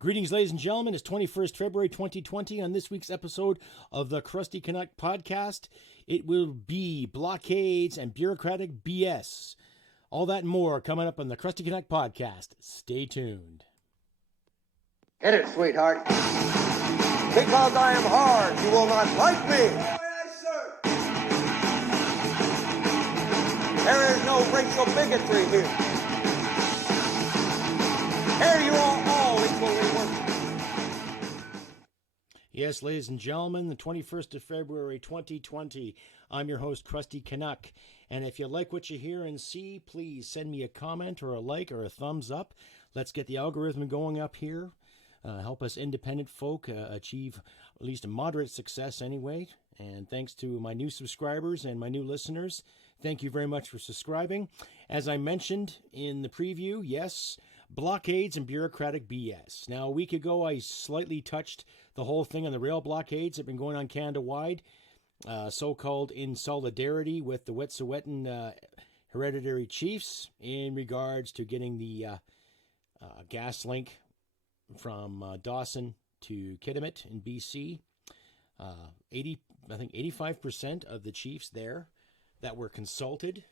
Greetings, ladies and gentlemen. It's 21st February 2020. On this week's episode of the CRUSTY CANUCK podcast, it will be blockades and bureaucratic BS. All that and more coming up on the CRUSTY CANUCK podcast. Stay tuned. Hit it, sweetheart. Because I am hard, you will not like me. Aye, aye, sir. There is no racial bigotry here. Here you are all equally worthy. Yes, ladies and gentlemen, the 21st of February 2020. I'm your host, CRUSTY CANUCK. And if you like what you hear and see, please send me a comment or a like or a thumbs up. Let's get the algorithm going up here. Help us independent folk achieve at least a moderate success anyway. And thanks to my new subscribers and my new listeners, thank you very much for subscribing. As I mentioned in the preview, yes, blockades and bureaucratic BS. Now, a week ago, I slightly touched the whole thing on the rail blockades that have been going on Canada-wide, so-called in solidarity with the Wetsuweten hereditary chiefs in regards to getting the gas link from Dawson to Kitimat in BC. 85% of the chiefs there that were consulted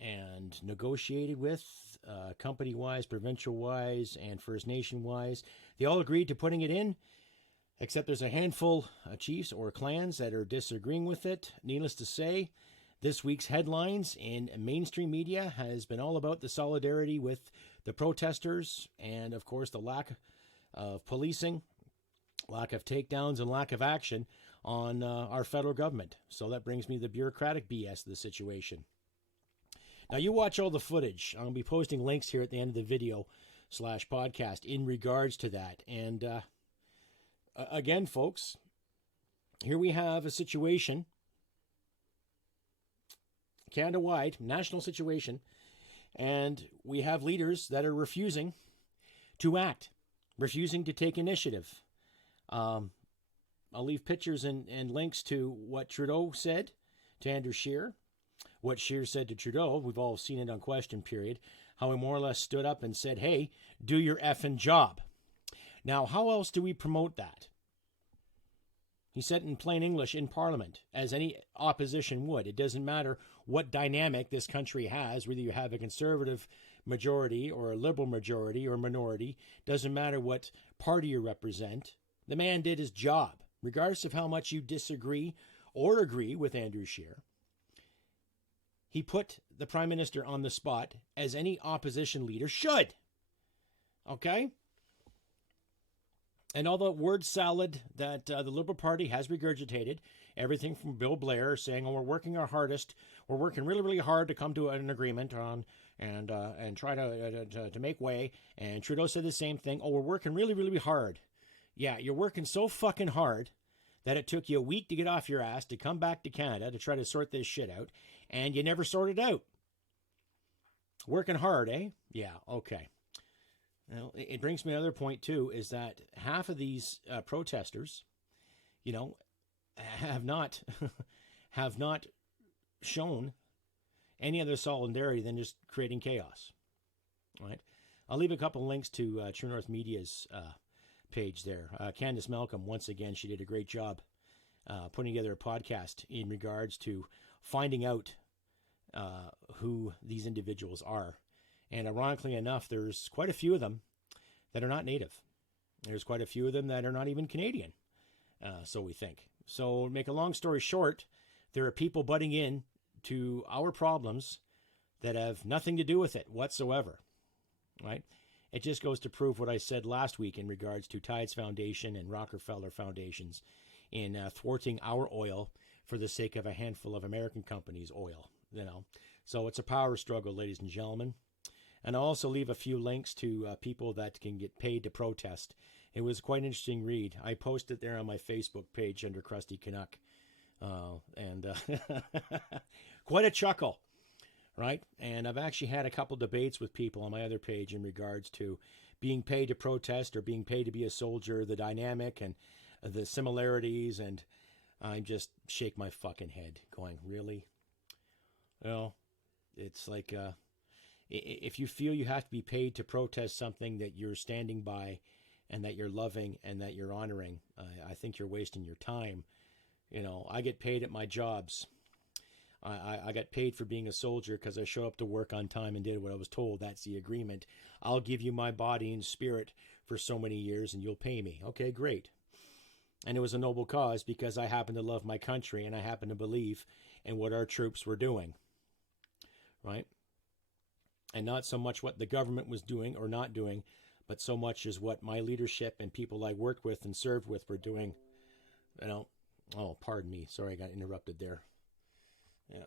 and negotiated with, company-wise, provincial-wise, and First Nation-wise, they all agreed to putting it in, except there's a handful of chiefs or clans that are disagreeing with it. Needless to say, this week's headlines in mainstream media has been all about the solidarity with the protesters and, of course, the lack of policing, lack of takedowns, and lack of action on our federal government. So that brings me to the bureaucratic BS of the situation. Now, you watch all the footage. I'll be posting links here at the end of the video / podcast in regards to that. And again, folks, here we have a situation, Canada-wide, national situation, and we have leaders that are refusing to act, refusing to take initiative. I'll leave pictures and links to what Trudeau said to Andrew Shearer, what Shearer said to Trudeau. We've all seen it on Question Period, how he more or less stood up and said, hey, do your effing job. Now, how else do we promote that? He said in plain English in Parliament, as any opposition would. It doesn't matter what dynamic this country has, whether you have a conservative majority or a liberal majority or minority. Doesn't matter what party you represent. The man did his job, regardless of how much you disagree or agree with Andrew Shearer. He put the Prime Minister on the spot, as any opposition leader should. Okay? And all the word salad that the Liberal Party has regurgitated, everything from Bill Blair saying, oh, we're working our hardest, we're working really, really hard to come to an agreement on and try to make way. And Trudeau said the same thing. Oh, we're working really, really hard. Yeah, you're working so fucking hard that it took you a week to get off your ass to come back to Canada to try to sort this shit out, and you never sorted it out. Working hard, eh? Yeah, okay. Well, it brings me to another point, too, is that half of these protesters, have not shown any other solidarity than just creating chaos. All right? I'll leave a couple links to True North Media's page there. Candace Malcolm, once again, she did a great job putting together a podcast in regards to finding out who these individuals are. And ironically enough, there's quite a few of them that are not Native. There's quite a few of them that are not even Canadian, so we think. So, make a long story short, there are people butting in to our problems that have nothing to do with it whatsoever, right? It just goes to prove what I said last week in regards to Tides Foundation and Rockefeller Foundations in thwarting our oil for the sake of a handful of American companies' oil, So it's a power struggle, ladies and gentlemen. And I'll also leave a few links to people that can get paid to protest. It was quite an interesting read. I posted there on my Facebook page under CRUSTY CANUCK. Quite a chuckle, right? And I've actually had a couple debates with people on my other page in regards to being paid to protest or being paid to be a soldier, the dynamic and the similarities. And I just shake my fucking head going, really? It's like... If you feel you have to be paid to protest something that you're standing by and that you're loving and that you're honoring, I think you're wasting your time. I get paid at my jobs. I got paid for being a soldier because I show up to work on time and did what I was told. That's the agreement. I'll give you my body and spirit for so many years and you'll pay me. Okay, great. And it was a noble cause because I happen to love my country and I happen to believe in what our troops were doing. Right? And not so much what the government was doing or not doing, but so much as what my leadership and people I worked with and served with were doing. Oh, pardon me. Sorry, I got interrupted there. Yeah,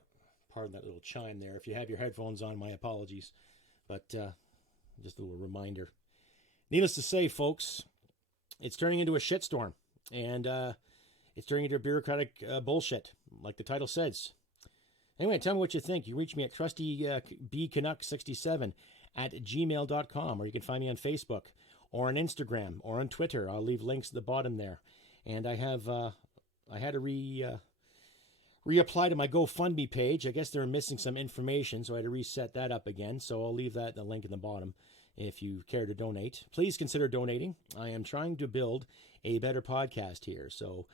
pardon that little chime there. If you have your headphones on, my apologies. But just a little reminder. Needless to say, folks, it's turning into a shitstorm. And it's turning into bureaucratic bullshit, like the title says. Anyway, tell me what you think. You reach me at CrustyBCanuck67@gmail.com, or you can find me on Facebook, or on Instagram, or on Twitter. I'll leave links at the bottom there. And I had to reapply to my GoFundMe page. I guess they were missing some information, so I had to reset that up again. So I'll leave the link in the bottom if you care to donate. Please consider donating. I am trying to build a better podcast here. So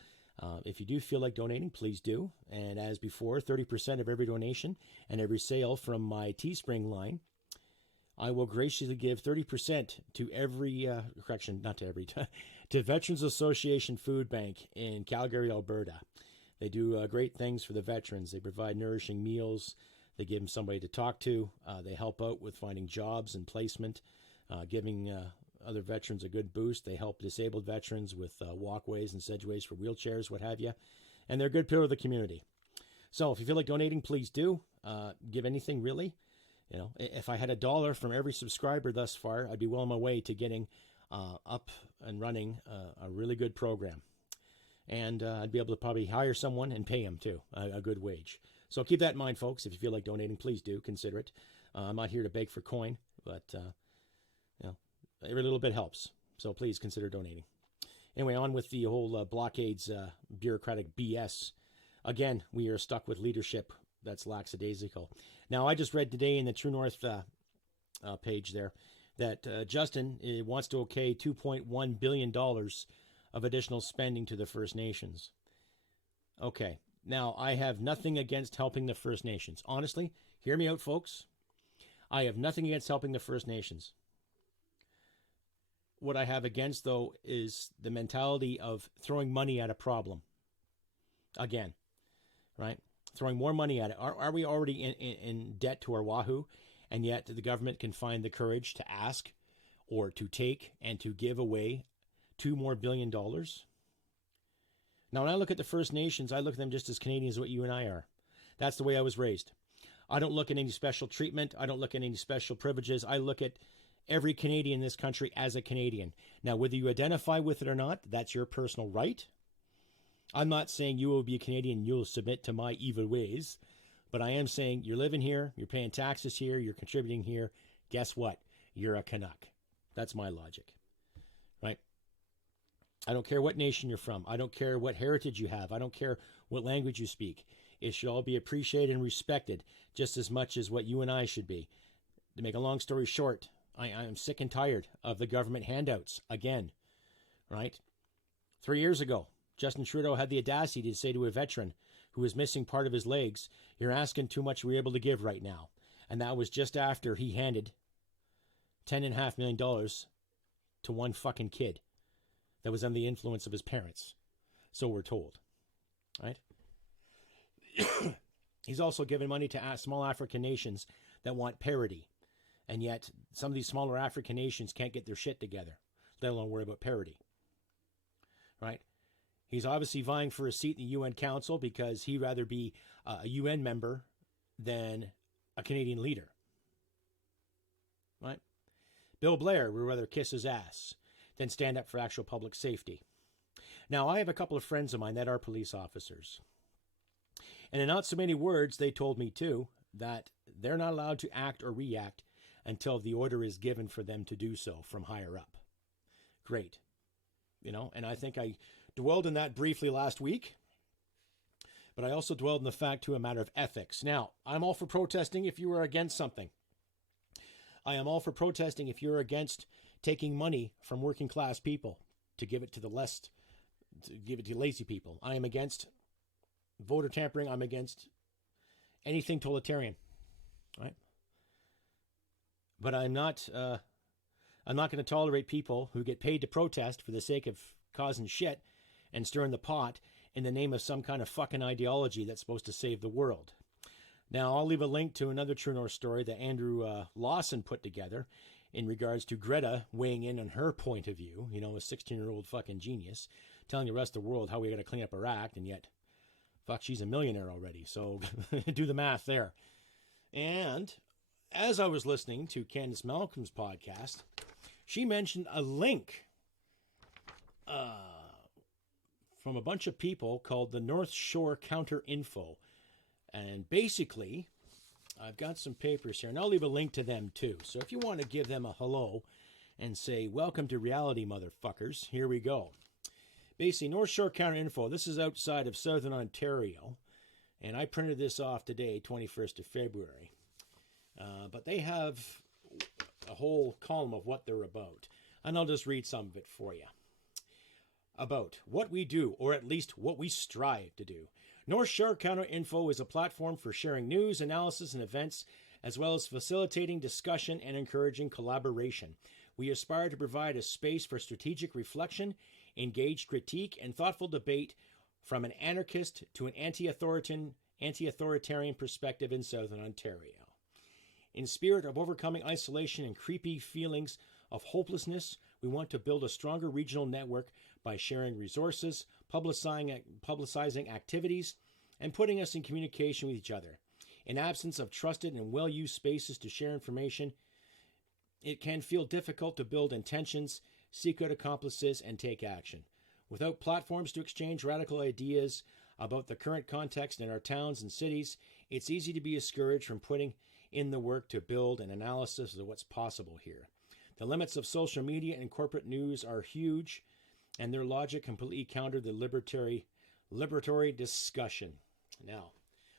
if you do feel like donating, please do. And as before, 30% of every donation and every sale from my Teespring line, I will graciously give 30% to every, to Veterans Association Food Bank in Calgary, Alberta. They do great things for the veterans. They provide nourishing meals. They give them somebody to talk to. They help out with finding jobs and placement, giving other veterans a good boost. They help disabled veterans with walkways and sedgeways for wheelchairs, what have you. And they're a good pillar of the community. So if you feel like donating, please do. Give anything, really. If I had $1 from every subscriber thus far, I'd be well on my way to getting up and running a really good program. And I'd be able to probably hire someone and pay him, too, a good wage. So keep that in mind, folks. If you feel like donating, please do. Consider it. I'm not here to beg for coin, but every little bit helps. So please consider donating. Anyway, on with the whole blockades, bureaucratic BS. Again, we are stuck with leadership that's lackadaisical. Now, I just read today in the True North page there that Justin wants to okay $2.1 billion of additional spending to the First Nations. Okay, now I have nothing against helping the First Nations. Honestly, hear me out, folks. I have nothing against helping the First Nations. What I have against, though, is the mentality of throwing money at a problem. Again, right? Throwing more money at it. Are we already in debt to our wahoo? And yet the government can find the courage to ask or to take and to give away $2 more billion. Now, when I look at the First Nations, I look at them just as Canadians as what you and I are. That's the way I was raised. I don't look at any special treatment. I don't look at any special privileges. I look at every Canadian in this country as a Canadian. Now, whether you identify with it or not, that's your personal right. I'm not saying you will be a Canadian, you'll submit to my evil ways. But I am saying you're living here, you're paying taxes here, you're contributing here. Guess what? You're a Canuck. That's my logic. Right? I don't care what nation you're from. I don't care what heritage you have. I don't care what language you speak. It should all be appreciated and respected just as much as what you and I should be. To make a long story short, I am sick and tired of the government handouts again. Right? 3 years ago, Justin Trudeau had the audacity to say to a veteran who was missing part of his legs, "You're asking too much we're able to give right now." And that was just after he handed $10.5 million to one fucking kid that was under the influence of his parents. So we're told. Right? He's also given money to small African nations that want parity. And yet some of these smaller African nations can't get their shit together, let alone worry about parity. Right? He's obviously vying for a seat in the UN Council because he'd rather be a UN member than a Canadian leader. Right? Bill Blair would rather kiss his ass than stand up for actual public safety. Now, I have a couple of friends of mine that are police officers. And in not so many words, they told me, too, that they're not allowed to act or react until the order is given for them to do so from higher up. Great. And I think I dwelled in that briefly last week, but I also dwelled in the fact, too, a matter of ethics. Now, I'm all for protesting if you are against something. I am all for protesting if you're against taking money from working class people to give it to lazy people. I am against voter tampering. I'm against anything totalitarian, right? But I'm not going to tolerate people who get paid to protest for the sake of causing shit and stirring the pot in the name of some kind of fucking ideology that's supposed to save the world. Now, I'll leave a link to another True North story that Andrew Lawson put together in regards to Greta weighing in on her point of view, a 16-year-old fucking genius, telling the rest of the world how we got to clean up our act, and yet, fuck, she's a millionaire already, so do the math there. And as I was listening to Candace Malcolm's podcast, she mentioned a link from a bunch of people called the North Shore Counter Info. And basically, I've got some papers here, and I'll leave a link to them too. So if you want to give them a hello and say, welcome to reality, motherfuckers, here we go. Basically, North Shore Counter Info, this is outside of Southern Ontario, and I printed this off today, 21st of February. But they have a whole column of what they're about, and I'll just read some of it for you. About what we do, or at least what we strive to do. North Shore Counter Info is a platform for sharing news, analysis, and events, as well as facilitating discussion and encouraging collaboration. We aspire to provide a space for strategic reflection, engaged critique, and thoughtful debate from an anarchist to an anti-authoritarian perspective in Southern Ontario. In spirit of overcoming isolation and creepy feelings of hopelessness, we want to build a stronger regional network by sharing resources, publicizing activities, and putting us in communication with each other. In absence of trusted and well-used spaces to share information, it can feel difficult to build intentions, seek out accomplices, and take action. Without platforms to exchange radical ideas about the current context in our towns and cities, it's easy to be discouraged from putting in the work to build an analysis of what's possible here. The limits of social media and corporate news are huge, and their logic completely counter the liberatory discussion. Now,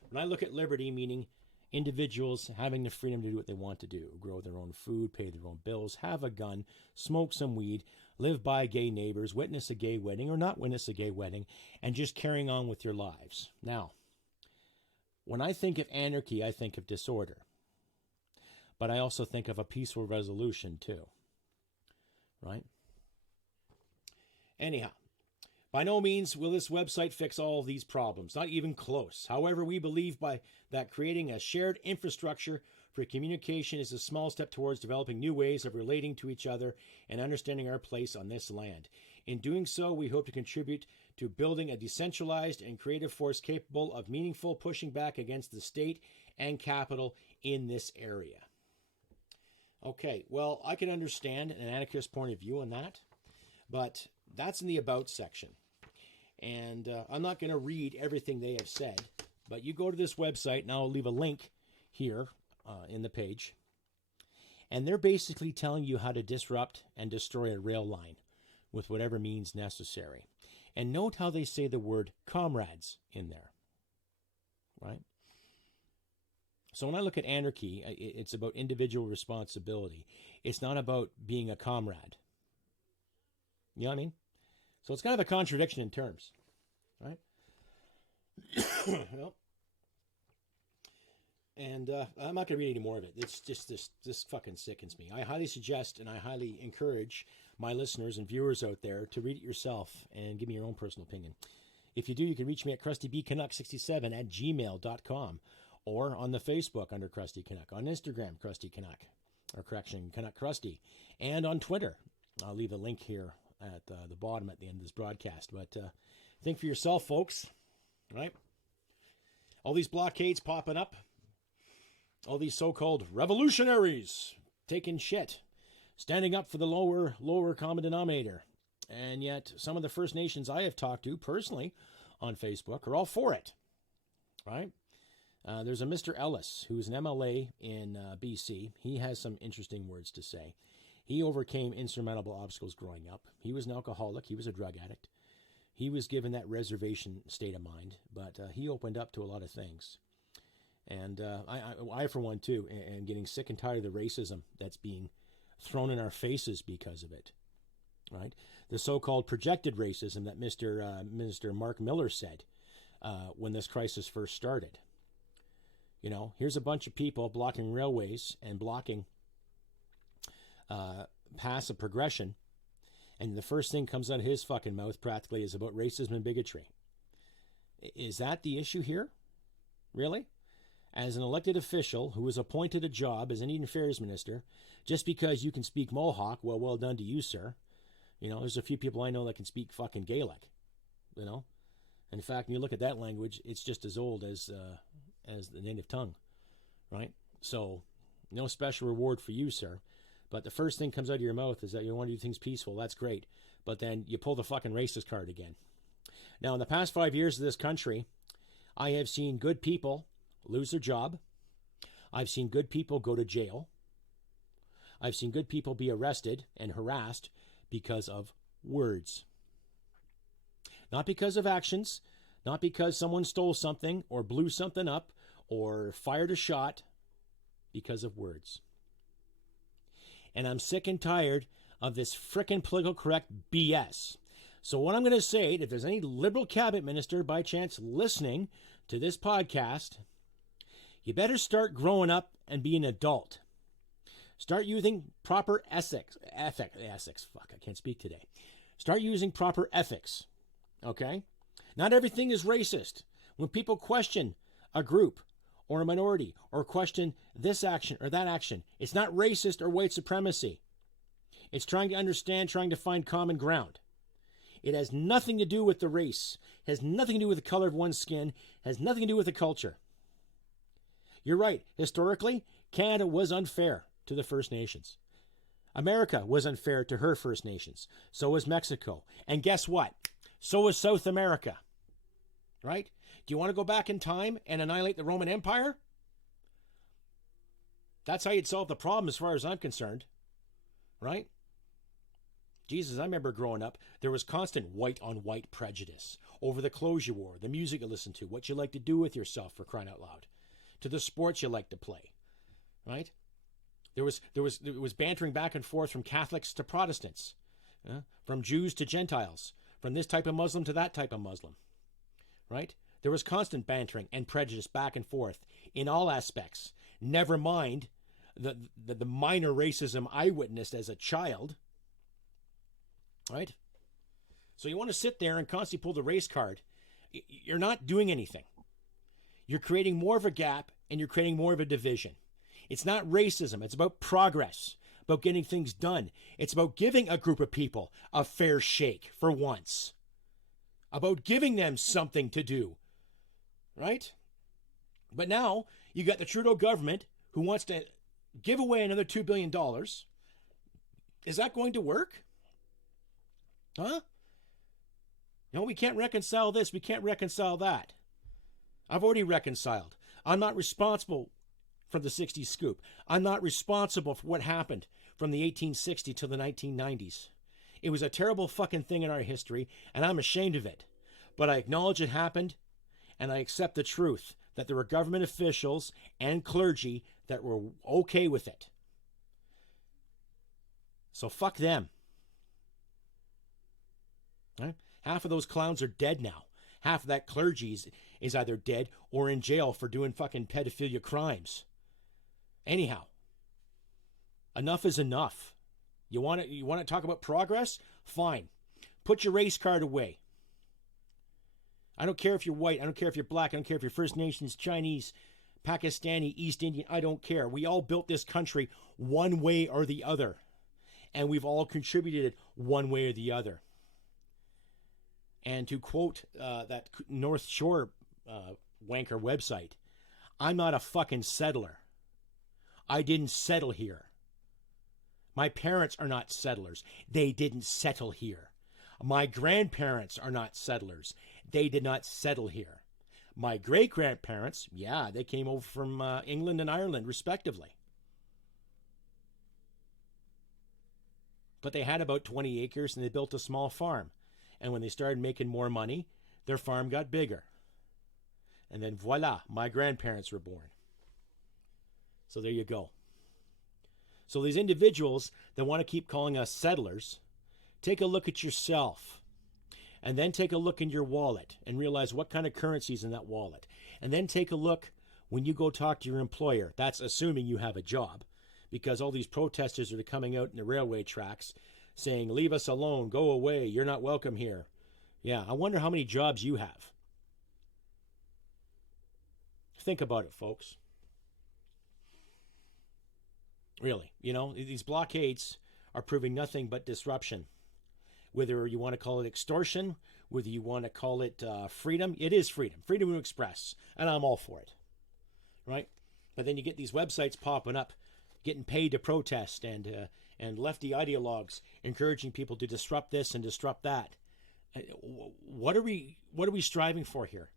when I look at liberty, meaning individuals having the freedom to do what they want to do, grow their own food, pay their own bills, have a gun, smoke some weed, live by gay neighbors, witness a gay wedding or not witness a gay wedding, and just carrying on with your lives. Now, when I think of anarchy, I think of disorder. But I also think of a peaceful resolution too, right? Anyhow, by no means will this website fix all of these problems, not even close. However, we believe that creating a shared infrastructure for communication is a small step towards developing new ways of relating to each other and understanding our place on this land. In doing so, we hope to contribute to building a decentralized and creative force capable of meaningful pushing back against the state and capital in this area. Okay, well, I can understand an anarchist point of view on that, but that's in the About section. And I'm not going to read everything they have said, but you go to this website, and I'll leave a link here in the page. And they're basically telling you how to disrupt and destroy a rail line with whatever means necessary. And note how they say the word comrades in there, right? So when I look at anarchy, it's about individual responsibility. It's not about being a comrade. You know what I mean? So it's kind of a contradiction in terms, right? Well, and I'm not going to read any more of it. It's just this fucking sickens me. I highly suggest and I highly encourage my listeners and viewers out there to read it yourself and give me your own personal opinion. If you do, you can reach me at crustybcanuck67@gmail.com. Or on the Facebook under Krusty Canuck, on Instagram, Krusty Canuck, or correction, Canuck Krusty, and on Twitter. I'll leave a link here at the bottom at the end of this broadcast. But think for yourself, folks, right? All these blockades popping up, all these so-called revolutionaries taking shit, standing up for the lower common denominator. And yet some of the First Nations I have talked to personally on Facebook are all for it, right? There's a Mr. Ellis, who's an MLA in BC. He has some interesting words to say. He overcame insurmountable obstacles growing up. He was an alcoholic. He was a drug addict. He was given that reservation state of mind, but he opened up to a lot of things. And I, for one, too, am getting sick and tired of the racism that's being thrown in our faces because of it, right? The so-called projected racism that Minister Mark Miller said when this crisis first started. You know, here's a bunch of people blocking railways and blocking passive progression, and the first thing comes out of his fucking mouth practically is about racism and bigotry. Is that the issue here? Really? As an elected official who was appointed a job as Indian Affairs Minister, just because you can speak Mohawk, well done to you, sir. You know, there's a few people I know that can speak fucking Gaelic, you know. In fact, when you look at that language, it's just as old as the native tongue, right? So, no special reward for you, sir. But the first thing comes out of your mouth is that you want to do things peaceful. That's great. But then you pull the fucking racist card again. Now, in the past 5 years of this country, I have seen good people lose their job. I've seen good people go to jail. I've seen good people be arrested and harassed because of words. Not because of actions, not because someone stole something or blew something up or fired a shot, because of words. And I'm sick and tired of this frickin' political correct BS. So what I'm going to say, if there's any Liberal cabinet minister by chance listening to this podcast, you better start growing up and be an adult. Start using proper ethics. Fuck, I can't speak today. Start using proper ethics. Okay? Not everything is racist. When people question a group or a minority or question this action or that action, it's not racist or white supremacy. It's trying to understand, trying to find common ground. It has nothing to do with the race, has nothing to do with the color of one's skin, has nothing to do with the culture. You're right. Historically, Canada was unfair to the First Nations. America was unfair to her First Nations. So was Mexico. And guess what? So was South America. Right? Do you want to go back in time and annihilate the Roman Empire? That's how you'd solve the problem as far as I'm concerned. Right? Jesus, I remember growing up, there was constant white-on-white prejudice over the clothes you wore, the music you listened to, what you like to do with yourself, for crying out loud, to the sports you like to play. Right? There was bantering back and forth from Catholics to Protestants, from Jews to Gentiles, from this type of Muslim to that type of Muslim, right? There was constant bantering and prejudice back and forth in all aspects. Never mind the minor racism I witnessed as a child, right? So you want to sit there and constantly pull the race card. You're not doing anything. You're creating more of a gap and you're creating more of a division. It's not racism. It's about progress, about getting things done. It's about giving a group of people a fair shake for once, about giving them something to do, right? But now you got the Trudeau government who wants to give away another $2 billion. Is that going to work? Huh? No, we can't reconcile this. We can't reconcile that. I've already reconciled. I'm not responsible for the 60s scoop. I'm not responsible for what happened from the 1860s to the 1990s. It was a terrible fucking thing in our history, and I'm ashamed of it. But I acknowledge it happened, and I accept the truth that there were government officials and clergy that were okay with it. So fuck them. Right? Half of those clowns are dead now. Half of that clergy is either dead or in jail for doing fucking pedophilia crimes. Anyhow, enough is enough. You want to talk about progress? Fine. Put your race card away. I don't care if you're white. I don't care if you're black. I don't care if you're First Nations, Chinese, Pakistani, East Indian. I don't care. We all built this country one way or the other. And we've all contributed one way or the other. And to quote that North Shore wanker website, I'm not a fucking settler. I didn't settle here. My parents are not settlers. They didn't settle here. My grandparents are not settlers. They did not settle here. My great-grandparents, yeah, they came over from England and Ireland, respectively. But they had about 20 acres and they built a small farm. And when they started making more money, their farm got bigger. And then voila, my grandparents were born. So there you go. So these individuals that want to keep calling us settlers, take a look at yourself. And then take a look in your wallet and realize what kind of currency is in that wallet. And then take a look when you go talk to your employer. That's assuming you have a job, because all these protesters are coming out in the railway tracks saying, leave us alone, go away, you're not welcome here. Yeah, I wonder how many jobs you have. Think about it, folks. Really, these blockades are proving nothing but disruption. Whether you want to call it extortion, whether you want to call it freedom, it is freedom. Freedom to express. And I'm all for it. Right? But then you get these websites popping up, getting paid to protest, and lefty ideologues encouraging people to disrupt this and disrupt that. What are we striving for here?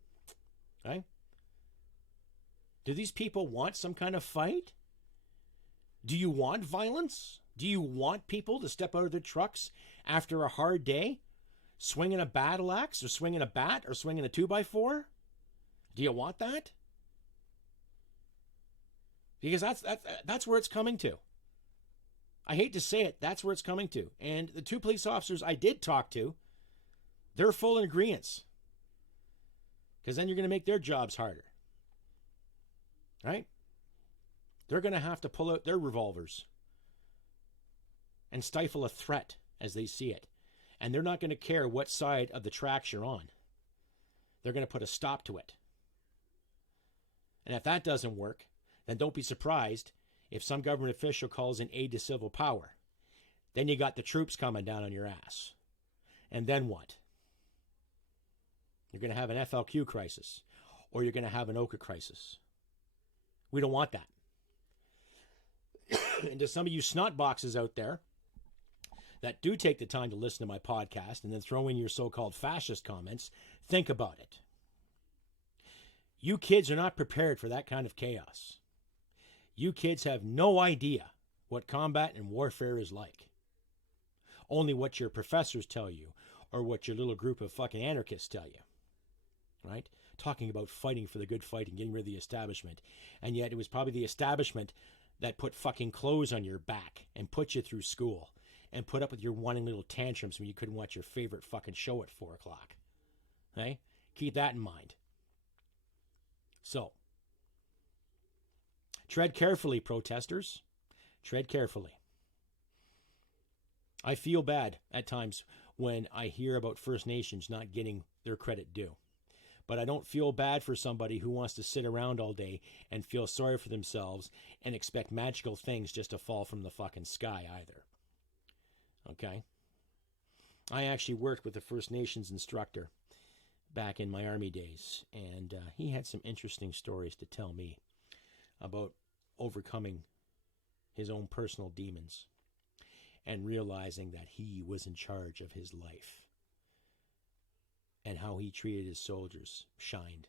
Right? Do these people want some kind of fight? Do you want violence? Do you want people to step out of their trucks after a hard day, swinging a battle axe or swinging a bat or swinging a 2x4? Do you want that? Because that's where it's coming to. I hate to say it, that's where it's coming to. And the 2 police officers I did talk to, they're full in agreement. Because then you're going to make their jobs harder. Right? They're going to have to pull out their revolvers and stifle a threat as they see it. And they're not going to care what side of the tracks you're on. They're going to put a stop to it. And if that doesn't work, then don't be surprised if some government official calls in aid to civil power. Then you got the troops coming down on your ass. And then what? You're going to have an FLQ crisis, or you're going to have an OCA crisis. We don't want that. And to some of you snot boxes out there that do take the time to listen to my podcast and then throw in your so-called fascist comments, think about it. You kids are not prepared for that kind of chaos. You kids have no idea what combat and warfare is like. Only what your professors tell you, or what your little group of fucking anarchists tell you. Right? Talking about fighting for the good fight and getting rid of the establishment. And yet it was probably the establishment that put fucking clothes on your back and put you through school and put up with your whining little tantrums when you couldn't watch your favorite fucking show at 4 o'clock. Okay? Keep that in mind. So, tread carefully, protesters. Tread carefully. I feel bad at times when I hear about First Nations not getting their credit due. But I don't feel bad for somebody who wants to sit around all day and feel sorry for themselves and expect magical things just to fall from the fucking sky either. Okay? I actually worked with a First Nations instructor back in my Army days, and he had some interesting stories to tell me about overcoming his own personal demons and realizing that he was in charge of his life. And how he treated his soldiers shined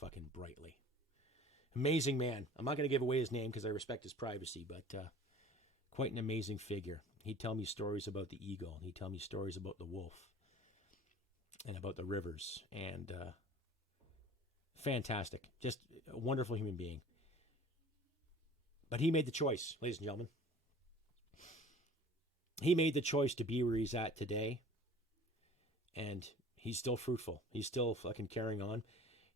fucking brightly. Amazing man. I'm not going to give away his name because I respect his privacy, but quite an amazing figure. He'd tell me stories about the eagle. He'd tell me stories about the wolf and about the rivers. And fantastic. Just a wonderful human being. But he made the choice, ladies and gentlemen. He made the choice to be where he's at today. And he's still fruitful. He's still fucking carrying on.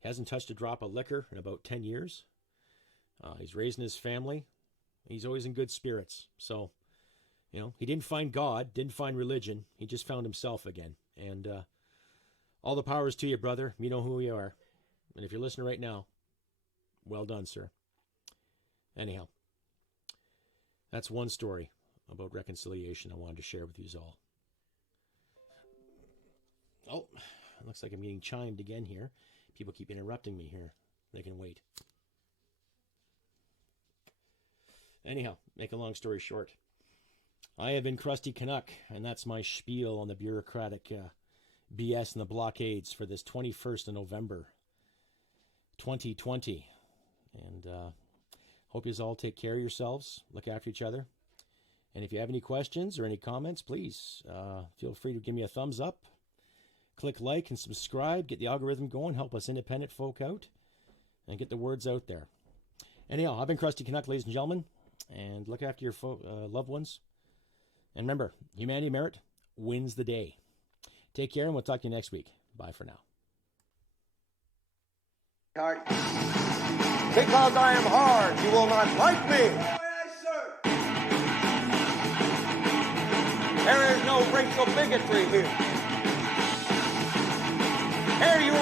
He hasn't touched a drop of liquor in about 10 years. He's raising his family. He's always in good spirits. So, he didn't find God, didn't find religion. He just found himself again. And all the powers to you, brother. You know who you are. And if you're listening right now, well done, sir. Anyhow, that's one story about reconciliation I wanted to share with you all. Oh, it looks like I'm getting chimed again here. People keep interrupting me here. They can wait. Anyhow, make a long story short. I have been CRUSTY CANUCK, and that's my spiel on the bureaucratic BS and the blockades for this 21st of November, 2020. And hope you all take care of yourselves, look after each other. And if you have any questions or any comments, please feel free to give me a thumbs up. Click like and subscribe, get the algorithm going, help us independent folk out, and get the words out there. Anyhow, I've been CRUSTY CANUCK, ladies and gentlemen, and look after your loved ones. And remember, humanity merit wins the day. Take care, and we'll talk to you next week. Bye for now. Heart. Because I am hard, you will not like me. There is no racial bigotry here. Here you